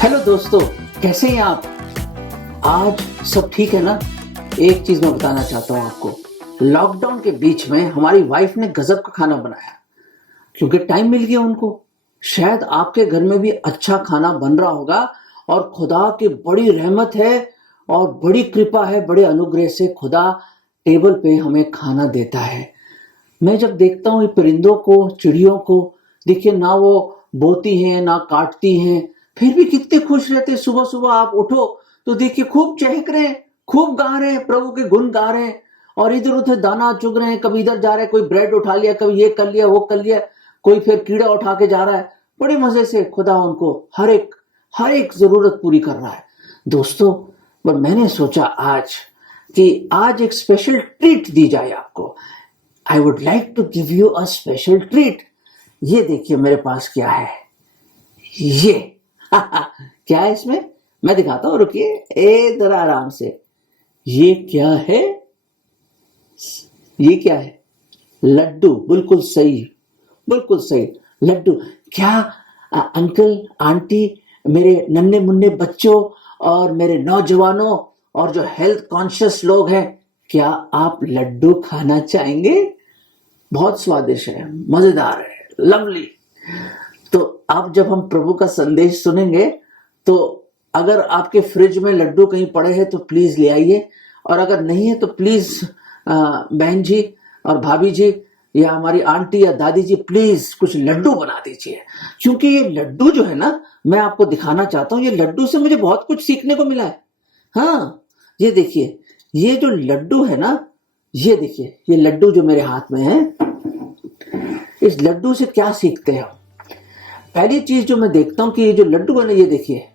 Hello दोस्तों, कैसे हैं आप? आज सब ठीक है ना? एक चीज मैं बताना चाहता हूँ आपको। लॉकडाउन के बीच में हमारी वाइफ ने गजब का खाना बनाया क्योंकि टाइम मिल गया उनको। शायद आपके घर में भी अच्छा खाना बन रहा होगा और खुदा की बड़ी रहमत है और बड़ी कृपा है, बड़े अनुग्रह से खुदा टेबल पे हमें खाना देता है। मैं जब देखता हूँ ये परिंदों को, चिड़ियों को, देखिए ना वो बोती हैं ना काटती हैं, फिर भी कितने खुश रहते हैं। सुबह सुबह आप उठो तो देखिए खूब चहक रहे हैं, खूब गा रहे हैं, प्रभु के गुण गा रहे हैं और इधर उधर दाना चुग रहे हैं। कभी इधर जा रहे हैं, कोई ब्रेड उठा लिया, कभी ये कर लिया वो कर लिया, कोई फिर कीड़ा उठा के जा रहा है। बड़े मजे से खुदा उनको हर एक जरूरत पूरी कर रहा है दोस्तों। पर मैंने सोचा आज एक स्पेशल ट्रीट दी जाए आपको। I would like to give you a special treat. ये देखिए मेरे पास क्या है, ये क्या है इसमें, मैं दिखाता हूं, रुकिए इधर आराम से। ये क्या है? ये क्या है? लड्डू। बिल्कुल सही, बिल्कुल सही, लड्डू। क्या अंकल आंटी, मेरे नन्हे मुन्ने बच्चों और मेरे नौजवानों और जो हेल्थ कॉन्शियस लोग हैं, क्या आप लड्डू खाना चाहेंगे? बहुत स्वादिष्ट है, मजेदार है, लवली। तो अब जब हम प्रभु का संदेश सुनेंगे तो अगर आपके फ्रिज में लड्डू कहीं पड़े हैं तो प्लीज ले आइए, और अगर नहीं है तो प्लीज बहन जी और भाभी जी या हमारी आंटी या दादी जी प्लीज कुछ लड्डू बना दीजिए। क्योंकि ये लड्डू जो है ना, मैं आपको दिखाना चाहता हूँ, ये लड्डू से मुझे बहुत कुछ सीखने को मिला है। हाँ, ये देखिए, ये जो लड्डू है ना, ये देखिए, ये लड्डू जो मेरे हाथ में है, इस लड्डू से क्या सीखते हैं हम? पहली चीज जो मैं देखता हूं कि ये जो लड्डू है ना, ये देखिए,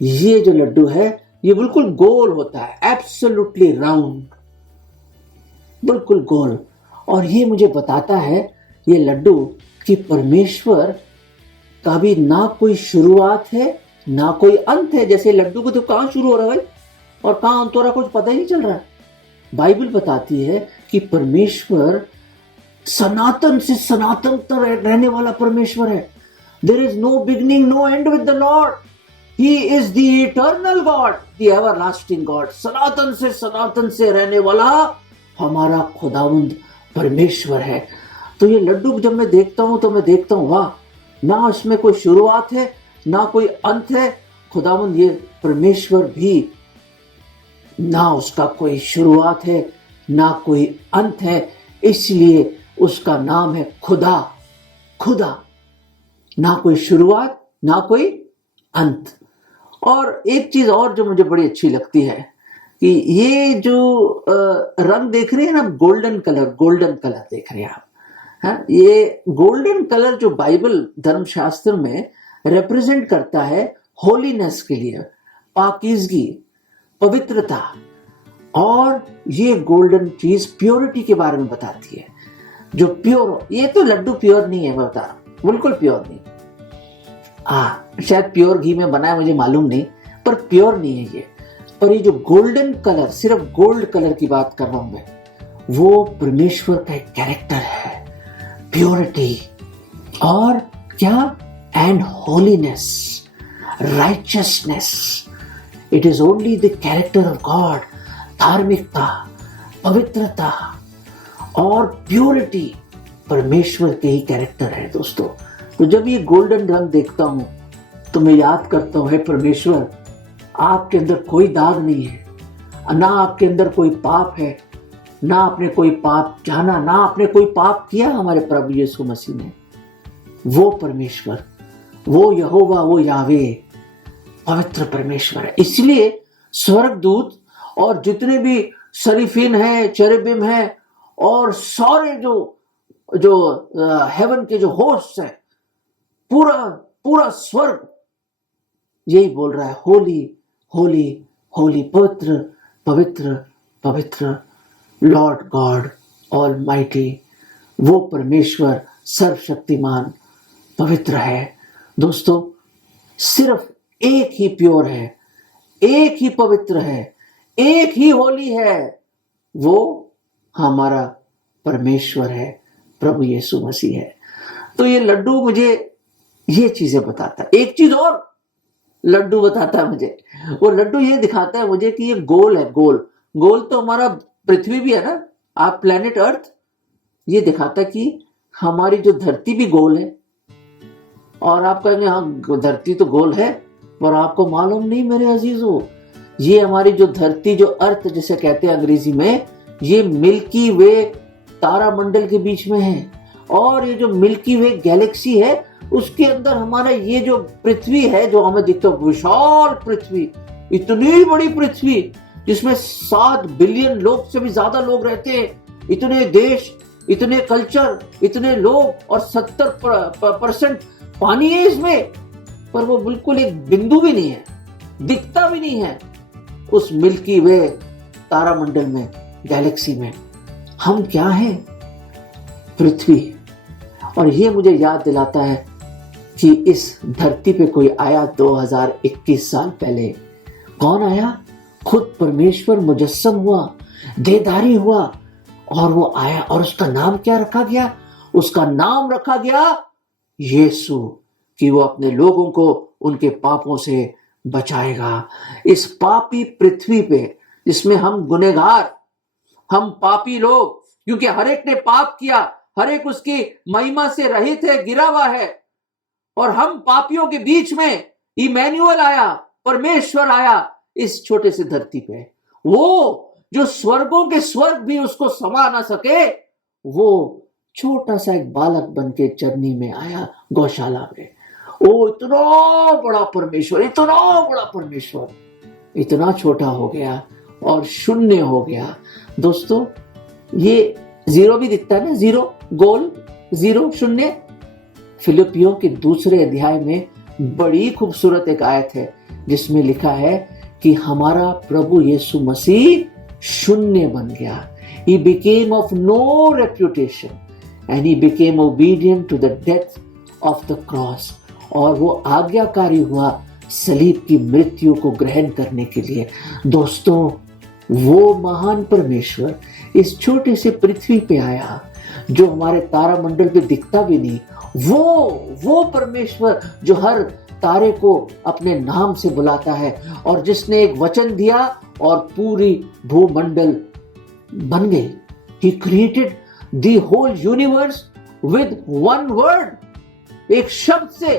ये जो लड्डू है ये बिल्कुल गोल होता है, एब्सोल्युटली राउंड, बिल्कुल गोल। और ये मुझे बताता है, ये लड्डू, कि परमेश्वर का भी ना कोई शुरुआत है ना कोई अंत है। जैसे लड्डू को तो कहां शुरू हो रहा है भाई और कहां अंत हो रहा है, कुछ पता ही नहीं चल रहा है। बाइबल बताती है कि परमेश्वर सनातन से सनातन तक रहने वाला परमेश्वर है। There is no beginning no end with the Lord. He is the eternal God, the everlasting God. सनातन से रहने वाला हमारा खुदावंद परमेश्वर है। तो ये लड्डू जब मैं देखता हूं तो मैं देखता हूं, वाह, ना इसमें कोई शुरुआत है ना कोई अंत है। खुदावंद ये परमेश्वर भी, ना उसका कोई शुरुआत है ना कोई अंत है, इसलिए उसका नाम है खुदा। खुदा, ना कोई शुरुआत ना कोई अंत। और एक चीज और जो मुझे बड़ी अच्छी लगती है कि ये जो रंग देख रहे हैं ना, गोल्डन कलर देख रहे हैं आप, हाँ, ये गोल्डन कलर जो बाइबल धर्मशास्त्र में रिप्रेजेंट करता है होलीनेस के लिए, पाकीज़गी, पवित्रता। और ये गोल्डन चीज प्योरिटी के बारे में बताती है। जो प्योर हो, ये तो लड्डू प्योर नहीं है, मैं बता रहा हूं, बिल्कुल प्योर नहीं। शायद प्योर घी में बना है, मुझे मालूम नहीं, पर प्योर नहीं है ये। पर ये जो गोल्डन कलर, सिर्फ गोल्ड कलर की बात कर रहा हूं मैं, वो परमेश्वर का एक कैरेक्टर है, प्योरिटी और क्या, and holiness, righteousness. It is only the character of God. धार्मिकता, पवित्रता और प्योरिटी परमेश्वर के ही कैरेक्टर है दोस्तों। तो जब ये गोल्डन रंग देखता हूं तो मैं याद करता हूं, हे परमेश्वर, आपके अंदर कोई दाग नहीं है, ना आपके अंदर कोई पाप है, ना आपने कोई पाप जाना, ना आपने कोई पाप किया हमारे प्रभु यीशु मसीह ने। वो परमेश्वर, वो यहोवा, वो यावे पवित्र परमेश्वर है। इसलिए स्वर्गदूत और जितने भी शरीफीन हैं, चेरुबिम हैं और सारे जो हेवन के जो होस्ट हैं, पूरा स्वर्ग यही बोल रहा है, होली होली होली, पवित्र पवित्र पवित्र, लॉर्ड गॉड ऑलमाइटी। वो परमेश्वर सर्वशक्तिमान पवित्र है दोस्तों। सिर्फ एक ही प्योर है, एक ही पवित्र है, एक ही होली है, वो हमारा परमेश्वर है, प्रभु यीशु मसीह है। तो ये लड्डू मुझे ये चीजें बताता है। एक चीज और, लड्डू बताता है मुझे। वो लड्डू ये दिखाता है मुझे कि ये गोल है, गोल। गोल तो हमारा पृथ्वी भी है ना, आप प्लेनेट अर्थ। ये दिखाता है कि हमारी जो धरती भी गोल है। और आप कहेंगे हाँ धरती तो गोल है, पर आपको मालूम नहीं मेरे अजीजों, ये हमारी जो धरती, जो अर्थ जिसे कहते हैं अंग्रेजी में, ये मिल्की वे तारामंडल के बीच में है। और ये जो मिल्की वे गैलेक्सी है, उसके अंदर हमारा ये जो पृथ्वी है, जो हमें दिखता है विशाल पृथ्वी, इतनी बड़ी पृथ्वी जिसमें 7 बिलियन लोग से भी ज्यादा लोग रहते हैं, इतने देश, इतने कल्चर, इतने लोग, और 70% पानी है इसमें, पर वो बिल्कुल एक बिंदु भी नहीं है, दिखता भी नहीं है उस मिल्की वे तारामंडल में, गैलेक्सी में। हम क्या हैं? पृथ्वी। और ये मुझे याद दिलाता है कि इस धरती पे कोई आया 2021 साल पहले। कौन आया? खुद परमेश्वर मुजस्सम हुआ, देहधारी हुआ, और वो आया। और उसका नाम क्या रखा गया? उसका नाम रखा गया यीशु, कि वो अपने लोगों को उनके पापों से बचाएगा। इस पापी पृथ्वी पे, जिसमें हम गुनहगार, हम पापी लोग, क्योंकि हर एक ने पाप किया, हर एक उसकी महिमा से रहित है, गिरा हुआ है, और हम पापियों के बीच में इमैनुअल आया, परमेश्वर आया इस छोटे से धरती पे। वो जो स्वर्गों के स्वर्ग भी उसको समा ना सके, वो छोटा सा एक बालक बन के चरनी में आया, गौशाला में। ओ इतना बड़ा परमेश्वर, इतना बड़ा परमेश्वर, इतना छोटा हो गया और शून्य हो गया। दोस्तों, ये जीरो भी दिखता है ना, जीरो, गोल, जीरो, शून्य। फिलिपियों के 2 अध्याय में बड़ी खूबसूरत एक आयत है, जिसमें लिखा है कि हमारा प्रभु यीशु मसीह शून्य बन गया। He became of no reputation and he became obedient to the death of the cross. और वो आज्ञाकारी हुआ सलीब की मृत्यु को ग्रहण करने के लिए। दोस्तों, वो महान परमेश्वर इस छोटे से पृथ्वी पे आया, जो हमारे तारामंडल पे दिखता भी नहीं। वो परमेश्वर जो हर तारे को अपने नाम से बुलाता है, और जिसने एक वचन दिया और पूरी भूमंडल बन गई। He created the whole universe with one word, एक शब्द से।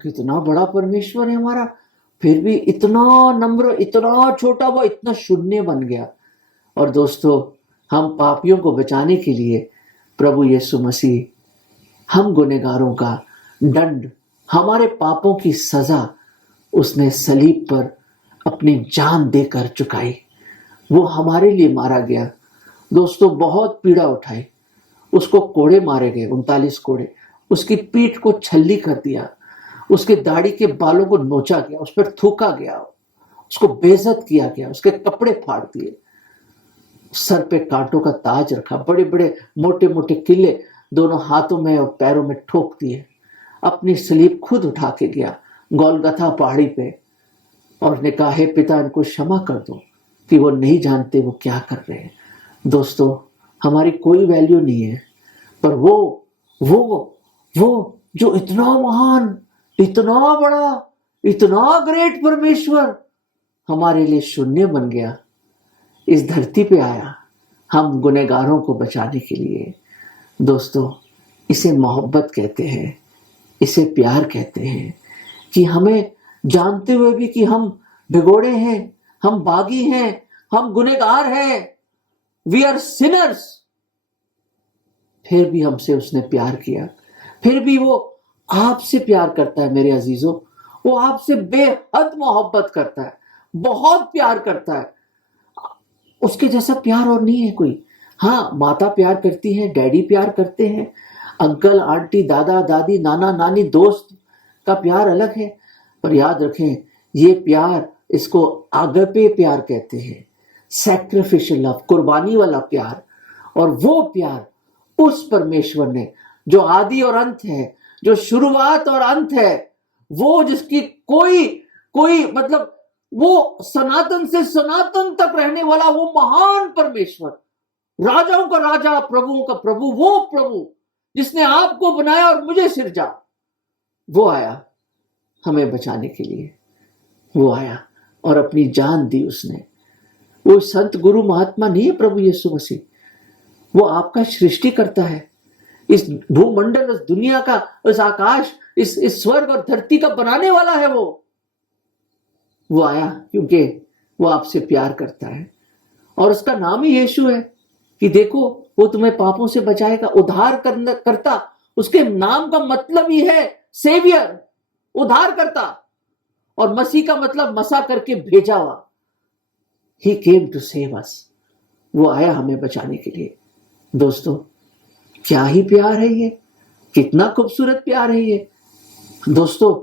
कितना बड़ा परमेश्वर है हमारा, फिर भी इतना नम्र, इतना छोटा, वो इतना शून्य बन गया। और दोस्तों, हम पापियों को बचाने के लिए प्रभु यीशु मसीह, हम गुनहगारों का दंड, हमारे पापों की सजा उसने सलीब पर अपनी जान देकर चुकाई। वो हमारे लिए मारा गया। दोस्तों, बहुत पीड़ा उठाई, उसको कोड़े मारे गए, 39 कोड़े, उसकी पीठ को छल्ली कर दिया, उसके दाढ़ी के बालों को नोचा गया, उस पर थूका गया, उसको बेइज्जत किया गया, उसके कपड़े फाड़ दिए, सर पे कांटों का ताज रखा, बड़े बड़े मोटे मोटे किले दोनों हाथों में और पैरों में ठोक दिए, अपनी सलीब खुद उठा के गया गोलगथा पहाड़ी पे, और उसने कहा, हे पिता, इनको क्षमा कर दो कि वो नहीं जानते वो क्या कर रहे हैं। दोस्तों, हमारी कोई वैल्यू नहीं है, पर वो जो इतना महान, इतना बड़ा, इतना ग्रेट परमेश्वर हमारे लिए शून्य बन गया, इस धरती पे आया हम गुनहगारों को बचाने के लिए। दोस्तों, इसे मोहब्बत कहते हैं, इसे प्यार कहते हैं, कि हमें जानते हुए भी कि हम भिगोड़े हैं, हम बागी हैं, हम गुनहगार हैं, वी आर सिनर्स, फिर भी हमसे उसने प्यार किया। फिर भी वो आपसे प्यार करता है मेरे अजीजों, वो आपसे बेहद मोहब्बत करता है, बहुत प्यार करता है। उसके जैसा प्यार और नहीं है कोई। हाँ, माता प्यार करती है, डैडी प्यार करते हैं, अंकल आंटी, दादा दादी, नाना नानी, दोस्त का प्यार अलग है, पर याद रखें, ये प्यार, इसको आगपे प्यार कहते हैं, सैक्रिफिशियल लव, कुर्बानी वाला प्यार। और वो प्यार उस परमेश्वर ने, जो आदि और अंत है, जो शुरुआत और अंत है, वो जिसकी कोई मतलब, वो सनातन से सनातन तक रहने वाला, वो महान परमेश्वर, राजाओं का राजा, प्रभुओं का प्रभु, वो प्रभु जिसने आपको बनाया और मुझे सिरजा, वो आया हमें बचाने के लिए। वो आया और अपनी जान दी उसने। वो संत गुरु महात्मा नहीं है प्रभु यीशु मसीह, वो आपका सृष्टि करता है। इस भूमंडल, इस दुनिया का, इस आकाश, इस स्वर्ग और धरती का बनाने वाला है वो आया क्योंकि वो आपसे प्यार करता है। और उसका नाम ही यीशु है कि देखो वो तुम्हें पापों से बचाएगा, उद्धार करता। उसके नाम का मतलब ही है सेवियर, उद्धार करता। और मसीह का मतलब मसा करके भेजा हुआ। ही केम टू सेव अस, वो आया हमें बचाने के लिए। दोस्तों, क्या ही प्यार है ये, कितना खूबसूरत प्यार है ये। दोस्तों,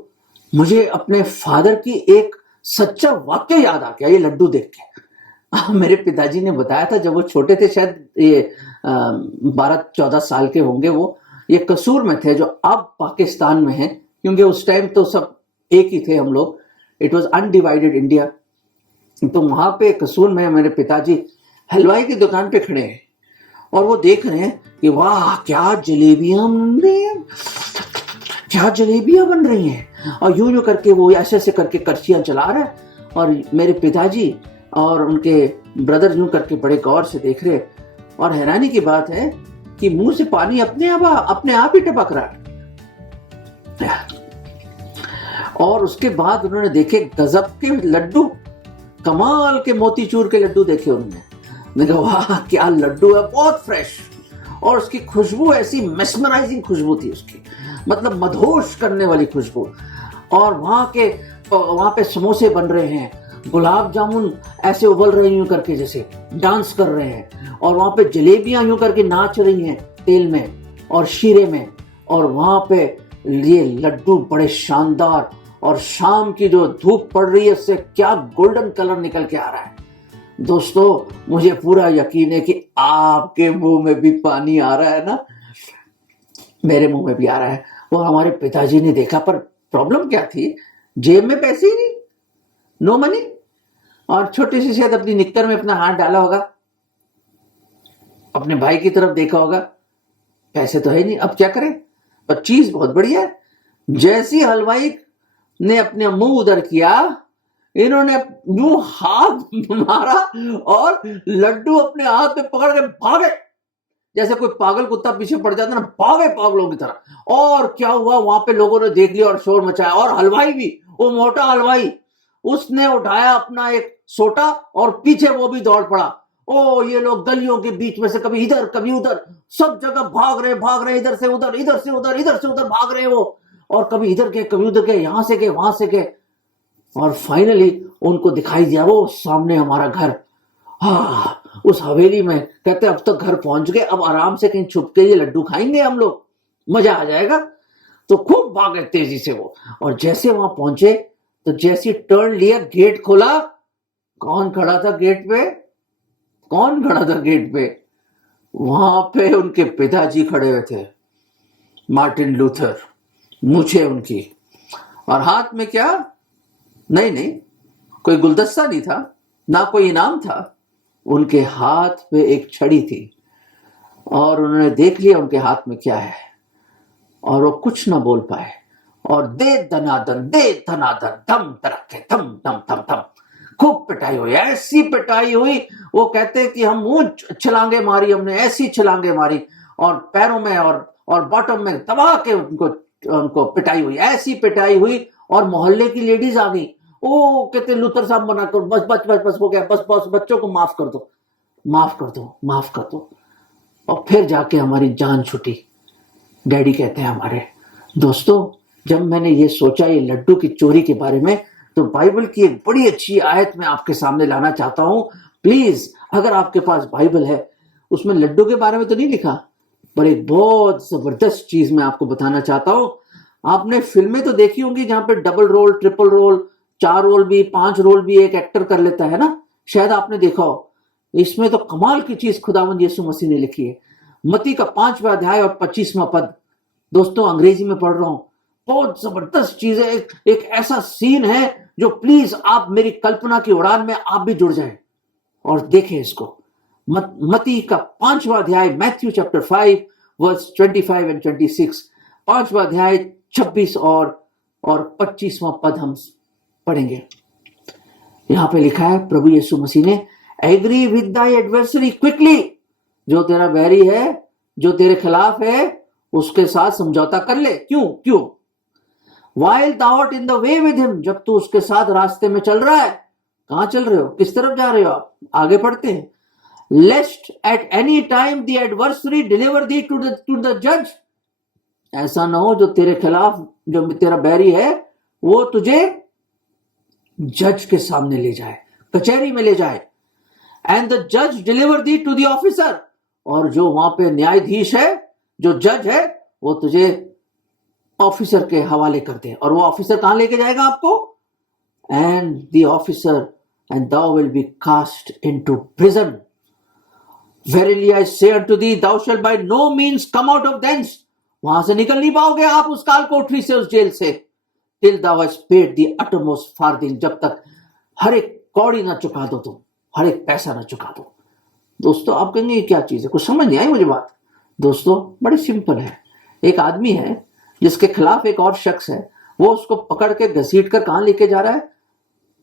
मुझे अपने फादर की एक सच्चा वाक्य याद आ गया ये लड्डू देख के। मेरे पिताजी ने बताया था जब वो छोटे थे, शायद ये 12-14 साल के होंगे, वो ये कसूर में थे जो अब पाकिस्तान में है, क्योंकि उस टाइम तो सब एक ही थे हम लोग। It was undivided India. तो वहां पे कसूर में मेरे पिताजी हलवाई की दुकान पे खड़े हैं और वो देख रहे हैं कि वाह क्या जलेबियां बन रही हैं, क्या जलेबियां बन रही हैं। और यूं यूं करके वो ऐसे ऐसे करके करछियां चला रहे हैं और मेरे पिताजी और उनके ब्रदर यूं करके बड़े गौर से देख रहे। और हैरानी की बात है कि मुंह से पानी अपने आप ही टपक रहा है। और उसके बाद उन्होंने देखे गजब के लड्डू, कमाल के मोतीचूर के लड्डू देखे उन्होंने। देखा वाह क्या लड्डू है, बहुत फ्रेश। और उसकी खुशबू ऐसी मेस्मराइजिंग खुशबू थी उसकी, मतलब मदहोश करने वाली खुशबू। और वहां पे समोसे बन रहे हैं, गुलाब जामुन ऐसे उबल रहे यूं करके जैसे डांस कर रहे हैं। और वहां पे जलेबियां यूं करके नाच रही हैं तेल में और शीरे में। और वहां पे ये लड्डू बड़े शानदार, और शाम की जो धूप पड़ रही है उससे क्या गोल्डन कलर निकल के आ रहा है। दोस्तों, मुझे पूरा यकीन है कि आपके मुंह में भी पानी आ रहा है ना, मेरे मुंह में भी आ रहा है। वो हमारे पिताजी ने देखा, पर प्रॉब्लम क्या थी, जेब में पैसे ही नहीं, नो मनी। और छोटी सी शायद अपनी निक्कर में अपना हाथ डाला होगा, अपने भाई की तरफ देखा होगा, पैसे तो है नहीं, अब क्या करें। पर चीज बहुत बढ़िया है। जैसी हलवाई ने अपने मुंह उधर किया, इन्होंने यूं हाथ मारा और लड्डू अपने हाथ में पकड़ के भागे, जैसे कोई पागल कुत्ता पीछे पड़ जाता ना, भागे पागलों की तरह। और क्या हुआ, वहां पे लोगों ने देख लिया और शोर मचाया। और हलवाई भी, वो मोटा हलवाई, उसने उठाया अपना एक सोटा और पीछे वो भी दौड़ पड़ा। ओ ये लोग गलियों के बीच में से कभी इधर कभी उधर, सब जगह भाग रहे, इधर से उधर, इधर से उधर, इधर से उधर भाग रहे वो। और कभी इधर गए, कभी उधर गए, यहां से गए, वहां से गए। और फाइनली उनको दिखाई दिया वो सामने हमारा घर। हाँ, उस हवेली में। कहते अब तक घर पहुंच गए, अब आराम से कहीं छुप के ये लड्डू खाएंगे हम लोग, मजा आ जाएगा। तो खूब भागे तेजी से वो। और जैसे वहां पहुंचे तो जैसी टर्न लिया, गेट खोला, कौन खड़ा था गेट पे, कौन खड़ा था गेट पे? वहां पे उनके पिताजी खड़े हुए थे, मार्टिन लूथर, मूछे उनकी। और हाथ में क्या, नहीं, कोई गुलदस्ता नहीं था, ना कोई इनाम था, उनके हाथ पे एक छड़ी थी। और उन्होंने देख लिया उनके हाथ में क्या है, और वो कुछ ना बोल पाए। और दे धनादन धम तरक्के धम धम धम धम, खूब पिटाई हुई, ऐसी पिटाई हुई। वो कहते हैं कि हम मुंह छलांगे मारी, हमने ऐसी छलांगे मारी, और पैरों में और बॉटम में दबा के उनको पिटाई हुई, ऐसी पिटाई हुई। और मोहल्ले की लेडीज आ गई, ओ कहते लूथर साहब मना करो, बस हो गया, बस बच्चों को माफ कर दो, माफ कर दो। और फिर जाके हमारी जान छूटी, डैडी कहते हैं हमारे। दोस्तों, जब मैंने ये सोचा ये लड्डू की चोरी के बारे में, तो बाइबल की एक बड़ी अच्छी आयत मैं आपके सामने लाना चाहता हूं। प्लीज, अगर आपके पास बाइबल है, उसमें लड्डू के बारे में तो नहीं लिखा, पर एक बहुत जबरदस्त चीज मैं आपको बताना चाहता हूं। आपने फिल्में तो देखी होंगी जहां पे double role, triple role, 4 role भी, 5 रोल भी एक एक्टर कर लेता है ना, शायद आपने देखा हो। इसमें तो कमाल की चीज खुदावंद यीशु मसीह ने लिखी है। मत्ती का 5वां अध्याय और 25वां पद, दोस्तों अंग्रेजी में पढ़ रहा हूं, बहुत जबरदस्त चीज है। एक ऐसा सीन है जो प्लीज आप मेरी कल्पना की उड़ान में आप भी जुड़ जाएं और देखें इसको। मत्ती का 5वां अध्याय, मैथ्यू चैप्टर 5 वर्स 25 एंड 26, 5वां अध्याय 26 और 25वां पद हम पढ़ेंगे। यहां पे लिखा है प्रभु यीशु मसीह ने, agree with thy adversary quickly, जो तेरा बैरी है, जो तेरे खिलाफ है, उसके साथ समझौता कर ले। क्यों? While thou art in the way with him, जब तू उसके साथ रास्ते में चल रहा है। कहां चल रहे हो, किस तरफ जा रहे हो आप? आगे पढ़ते हैं, lest at any time the adversary deliver thee to the judge, ऐसा ना हो जो तेरे खिलाफ, जो तेरा बैरी है, वो तुझे जज के सामने ले जाए, कचहरी में ले जाए। एंड द जज deliver thee to the officer, और जो वहां पे न्यायाधीश है, जो जज है, वो तुझे ऑफिसर के हवाले कर दे। और वो ऑफिसर कहां लेके जाएगा आपको? And the officer and thou will be cast into prison. Verily I say unto thee, thou shalt by no means come out of thence. वहां से निकल नहीं पाओगे आप उस काल कोठरी से, उस जेल से, till thou hast paid the uttermost farthing, जब तक हर एक कौड़ी ना चुका दो तुम, हर एक पैसा ना चुका दो। दोस्तों आप कहेंगे ये क्या चीज है, कुछ समझ नहीं आई मुझे बात। दोस्तों बड़ी सिंपल है। एक आदमी है जिसके खिलाफ एक और शख्स है, वो उसको पकड़ के घसीट कर कहां लेके जा रहा है?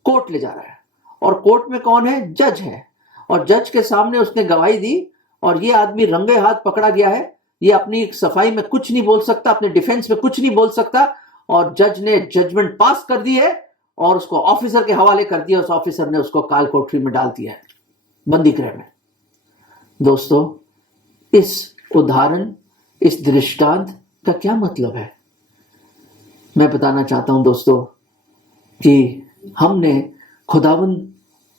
कोर्ट ले जा रहा है। और कोर्ट में कौन है? जज है। और जज के सामने उसने गवाही दी, और ये आदमी रंगे हाथ पकड़ा गया है। ये अपनी सफाई में कुछ नहीं बोल सकता, अपने डिफेंस में कुछ नहीं बोल सकता, और जज ने जजमेंट पास कर दी है और उसको ऑफिसर के हवाले कर दिया। उस ऑफिसर ने उसको काल कोठरी में डाल दिया है, बंदी गृह में। दोस्तों इस उदाहरण, इस दृष्टांत का क्या मतलब है? मैं बताना चाहता हूं दोस्तों कि हमने खुदावन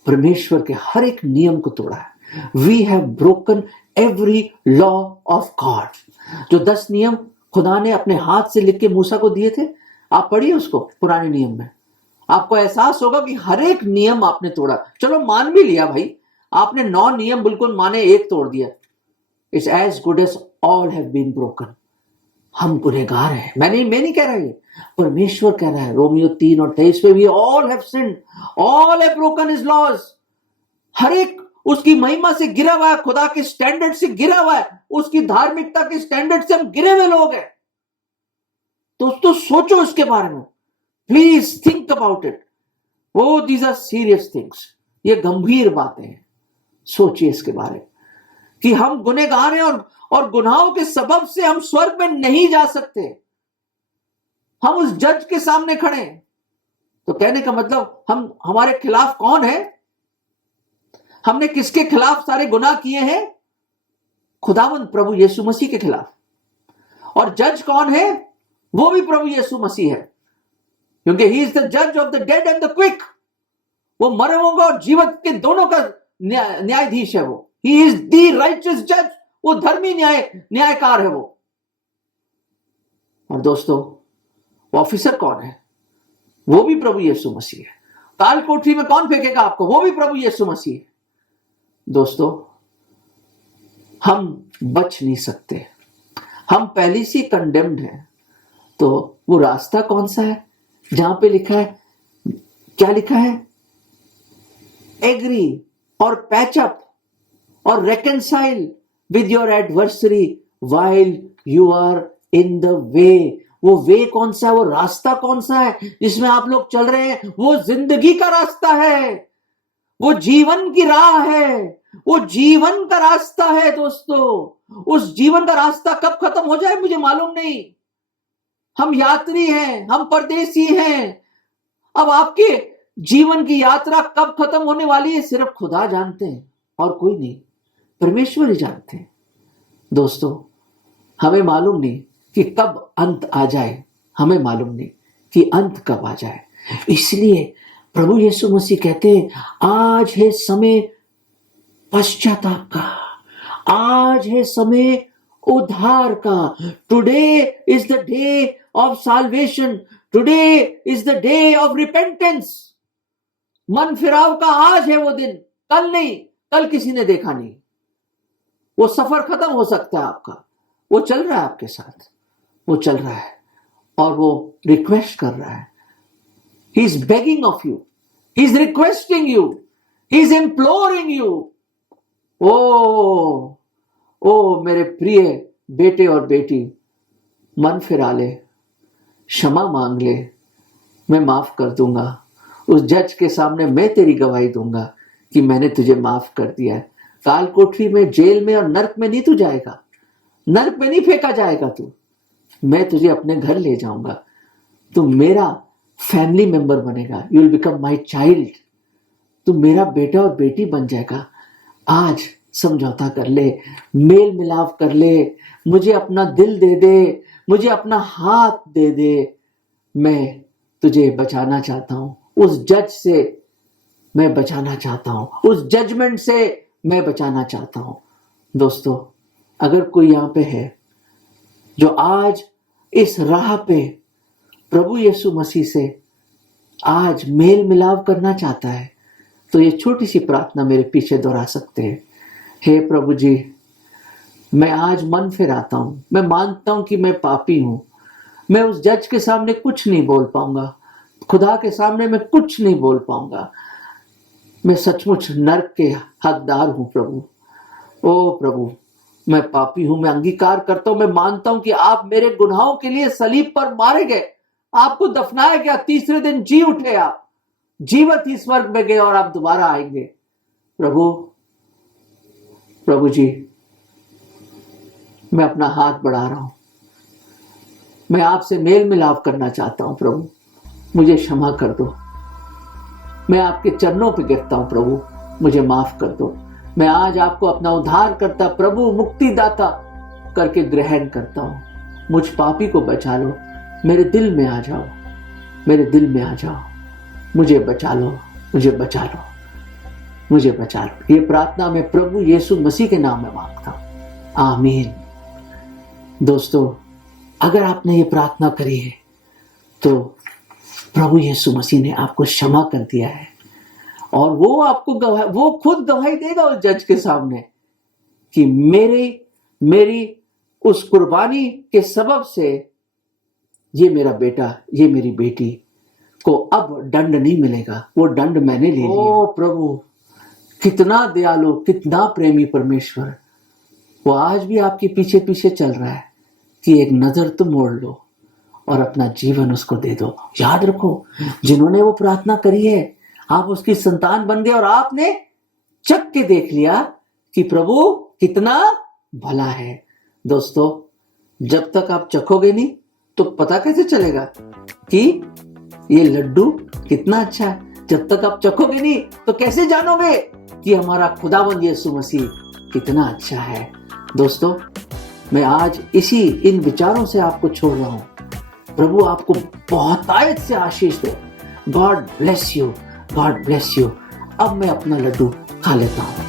परमेश्वर के हर एक नियम को तोड़ा है। We have broken every law of God. जो 10 नियम खुदा ने अपने हाथ से लिख के मूसा को दिए थे, आप पढ़िए उसको पुराने नियम में, आपको एहसास होगा कि हर एक नियम आपने तोड़ा। चलो मान भी लिया भाई, आपने 9 नियम बिल्कुल माने, एक तोड़ दिया, it's as good as all have been broken. हम गुनहगार हैं। मैं नहीं कह रहा, ये परमेश्वर कह रहा है। रोमियो 3 और 23 में भी all have sinned, all have broken his laws. हर एक उसकी महिमा से गिरा हुआ है, खुदा के स्टैंडर्ड से गिरा हुआ है, उसकी धार्मिकता के स्टैंडर्ड से हम गिरे हुए लोग हैं। दोस्तों सोचो इसके बारे में, प्लीज थिंक अबाउट इट। वो दीज आर सीरियस थिंग्स, ये गंभीर बातें हैं। सोचिए इसके बारे में कि हम गुनहगार हैं, और गुनाहों के सबब से हम स्वर्ग में नहीं जा सकते। हम उस जज के सामने खड़े हैं। तो कहने का मतलब हमारे खिलाफ कौन है? हमने किसके खिलाफ सारे गुनाह किए हैं? खुदावंद प्रभु यीशु मसीह के खिलाफ। और जज कौन है? वो भी प्रभु यीशु मसीह है, क्योंकि ही इज द जज of the dead and the quick. वो मरे हुओं का और जीवित के दोनों का न्यायाधीश है। वो ही इज द राइचियस जज, वो धर्मी न्यायकार है वो। और दोस्तों ऑफिसर कौन है? वो भी प्रभु यीशु मसीह है। काल कोठरी में कौन फेंकेगा आपको? वो भी प्रभु यीशु मसीह है। दोस्तों हम बच नहीं सकते, हम पहले से कंडेम्ड हैं। तो वो रास्ता कौन सा है जहां पे लिखा है, क्या लिखा है? एग्री और पैचअप और reconcile with your adversary while you are in the way। वो वे कौन सा है? वो रास्ता कौन सा है जिसमें आप लोग चल रहे हैं? वो जिंदगी का रास्ता है, वो जीवन की राह है, वो जीवन का रास्ता है। दोस्तों उस जीवन का रास्ता कब खत्म हो जाए मुझे मालूम नहीं। हम यात्री हैं, हम परदेसी हैं। अब आपके जीवन की यात्रा कब खत्म होने वाली है सिर्फ खुदा जानते हैं, और कोई नहीं, परमेश्वर ही जानते हैं। दोस्तों हमें मालूम नहीं कि कब अंत आ जाए, हमें मालूम नहीं कि अंत कब आ जाए। इसलिए प्रभु यीशु मसीह कहते हैं आज है समय पश्चाताप का, आज है समय उद्धार का। Today is the day of solvation, today is the day of repentance. मन फिराव का आज है वो दिन, कल नहीं। कल किसी ने देखा नहीं। वो सफर खत्म हो सकता है आपका, वो चल रहा है आपके साथ, वो चल रहा है और वो रिक्वेस्ट कर रहा है। He is begging of you, he is requesting you, he is imploring you. ओ मेरे प्रिय बेटे और बेटी, मन फिरा ले, क्षमा मांग ले, मैं माफ कर दूंगा। उस जज के सामने मैं तेरी गवाही दूंगा कि मैंने तुझे माफ कर दिया है। काल कोठरी में, जेल में और नर्क में नहीं तू जाएगा, नर्क में नहीं फेंका जाएगा तू। मैं तुझे अपने घर ले जाऊंगा, तू मेरा फैमिली मेंबर बनेगा, you will become my child, तू मेरा बेटा और बेटी बन जाएगा। आज समझौता कर ले, मेल मिलाप कर ले, मुझे अपना दिल दे दे, मुझे अपना हाथ दे दे। मैं तुझे बचाना चाहता हूं, उस जज से मैं बचाना चाहता हूं, उस जजमेंट से मैं बचाना चाहता हूं। दोस्तों, अगर कोई यहां पे है जो आज इस राह पे प्रभु यीशु मसीह से आज मेल मिलाप करना चाहता है, तो ये छोटी सी प्रार्थना मेरे पीछे दोहरा सकते हैं। हे प्रभु जी, मैं आज मन फिराता हूं, मैं मानता हूं कि मैं पापी हूं, मैं उस जज के सामने कुछ नहीं बोल पाऊंगा, खुदा के सामने मैं कुछ नहीं बोल पाऊंगा, मैं सचमुच नर्क के हकदार हूं प्रभु। ओ प्रभु, मैं पापी हूं, मैं अंगीकार करता हूं, मैं मानता हूं कि आप मेरे गुनाहों के लिए सलीब पर मारे गए, आपको दफनाया गया, तीसरे दिन जी उठे, आप जीवित ही स्वर्ग में गए और आप दोबारा आएंगे। प्रभु, प्रभु जी, मैं अपना हाथ बढ़ा रहा हूं, मैं आपसे मेल मिलाप करना चाहता हूं प्रभु, मुझे क्षमा कर दो। मैं आपके चरणों पे गिरता हूं प्रभु, मुझे माफ कर दो। मैं आज आपको अपना उद्धार करता प्रभु, मुक्तिदाता करके ग्रहण करता हूं। मुझ पापी को बचा लो, मेरे दिल में आ जाओ, मेरे दिल में आ जाओ, मुझे बचा लो, मुझे बचा लो, मुझे बचा लो। ये प्रार्थना मैं प्रभु यीशु मसीह के नाम में मांगता हूं, आमीन। दोस्तों, अगर आपने ये प्रार्थना करी है तो प्रभु यीशु मसीह ने आपको क्षमा कर दिया है और वो आपको वो खुद गवाही देगा उस जज के सामने कि मेरी उस कुर्बानी के सबब से ये मेरा बेटा, ये मेरी बेटी को अब दंड नहीं मिलेगा, वो दंड मैंने ले लिया। ओ प्रभु, कितना दयालु, कितना प्रेमी परमेश्वर, वो आज भी आपके पीछे पीछे चल रहा है कि एक नजर तुम मोड़ लो और अपना जीवन उसको दे दो। याद रखो, जिन्होंने वो प्रार्थना करी है, आप उसकी संतान बन गए और आपने चख के देख लिया कि प्रभु कितना भला है। दोस्तों, जब तक आप चखोगे नहीं तो पता कैसे चलेगा कि ये लड्डू कितना अच्छा है। जब तक आप चखोगे नहीं तो कैसे जानोगे कि हमारा खुदावंद यीशु मसीह कितना अच्छा है। दोस्तों, मैं आज इन विचारों से आपको छोड़ रहा हूं। प्रभु आपको बहुतायत से आशीष दे। God bless you, God bless you. अब मैं अपना लड्डू खा लेता हूं।